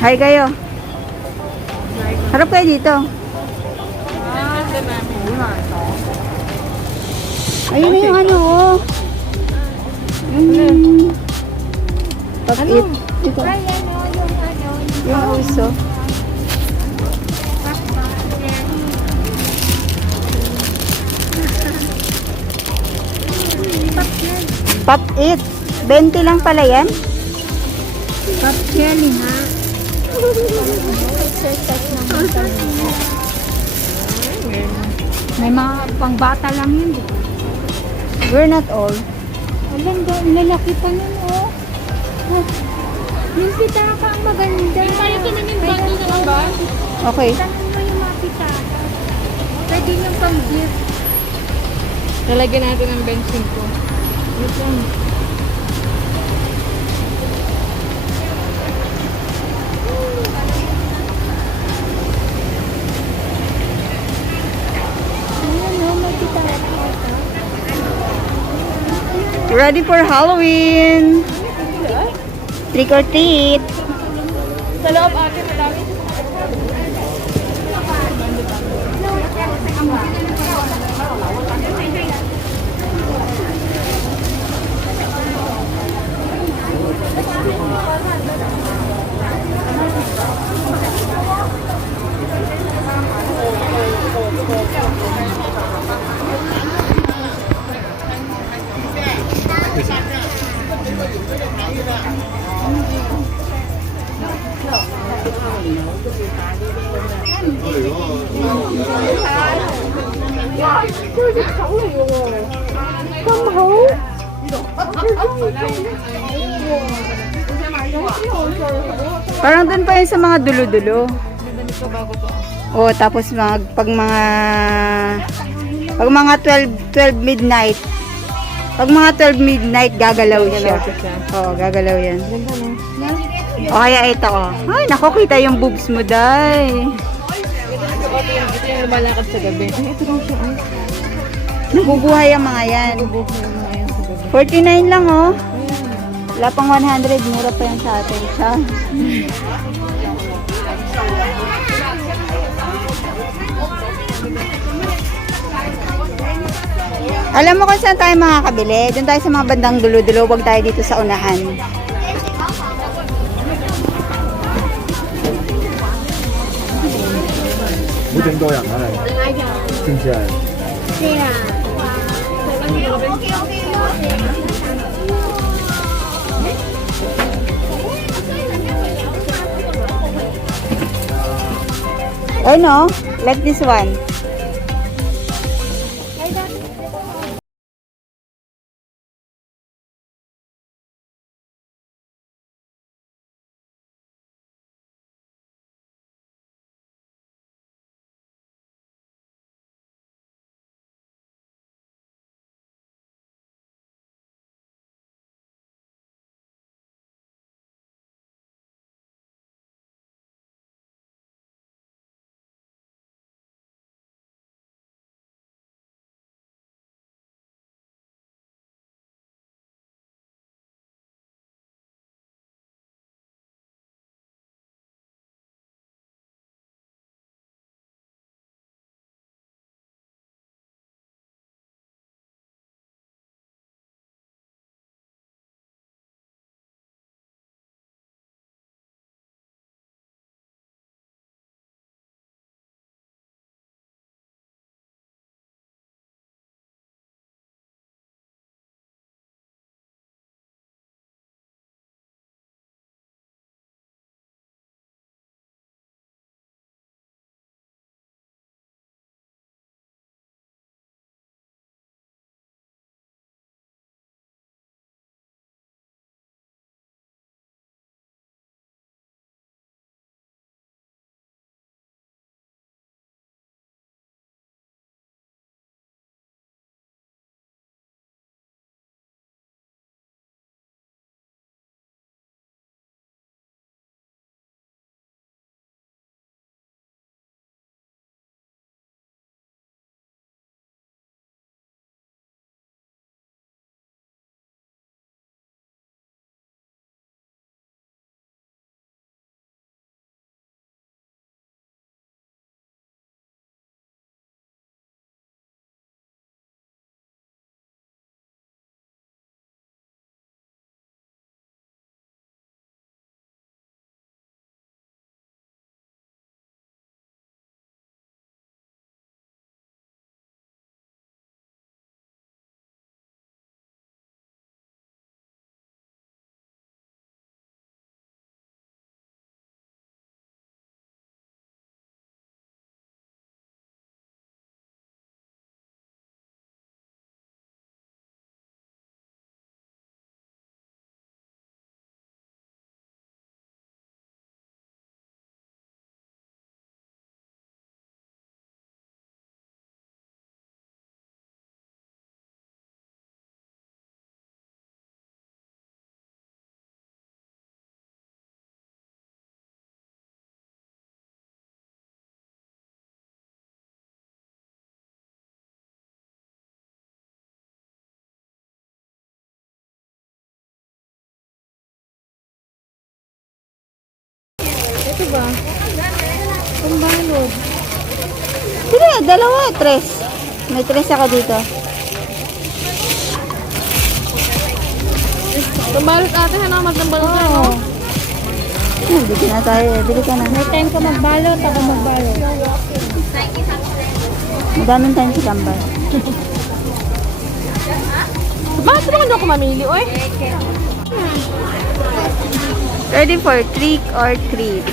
Hi kayo. Harap kayo dito. Ayun na yung ano, oh. Pag-it. Ito. Yung uso. Pop-it. 20 lang pala yan. Pop jelly ha. May mga pangbata lang yun. We're not all. Alam ba, lalaki pa nun oh. Yung pitaka ang maganda. Yung pala naman yung bando na ba? Okay. Tanong mo yung mga pitaka. Pwede yung pang-gift. Lalagyan natin ng bensin ko. Yun lang. Ayan oh, may pitaka. Ready for Halloween. Trick or treat. Sa loob ate, madami. Parang dun pa yun sa mga dulo-dulo. Bibalik ko bago to. O, tapos pag mga 12 midnight. Pag mga 12 midnight, gagalaw siya. Oo, gagalaw yan. Ganda no? O, kaya ito, oh. Ay, naku, kita yung boobs mo, day. Ito yung lumalakad sa gabi. Ay, ito lang siya. Nabubuhay ang mga yan. Bubuhay mo ngayon sa gabi. 49 lang, oh. Wala pang 100, mura pa yan sa atin. Siya. Alam mo kung saan tayo makakabili? Doon tayo sa mga bandang dulo-dulo. Huwag tayo dito sa unahan.冇整多人啊你，知唔知啊？Oh no, like this one. Ito ba? Pambalot. Sige, dalawa, 3. May 3 ako dito. Pambalot ate, hanamat ng balot na, no? Bili na tayo. Bili ka na. May time ka magbalot, ako magbalot. Madaming time si Kambal. Bakit naman ako mamili, oy? Ready for trick or treat?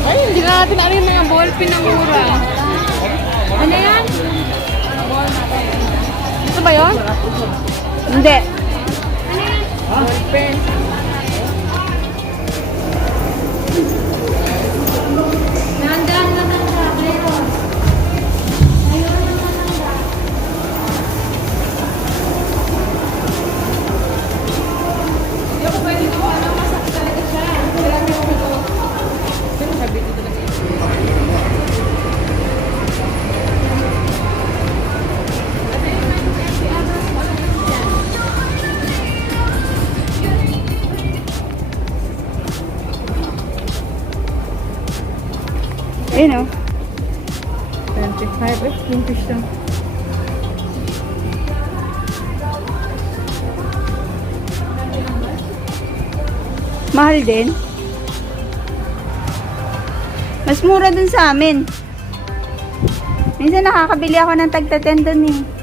Ay, hindi na natin ano yung mga ballpen na mura. Ano yan? Ito ba yun? Hindi. Ballpen. Ayun o. 25. Eh, pinkish lang. Mahal din. Mas mura dun sa amin. Minsan nakakabili ako ng tagta 10 dun eh.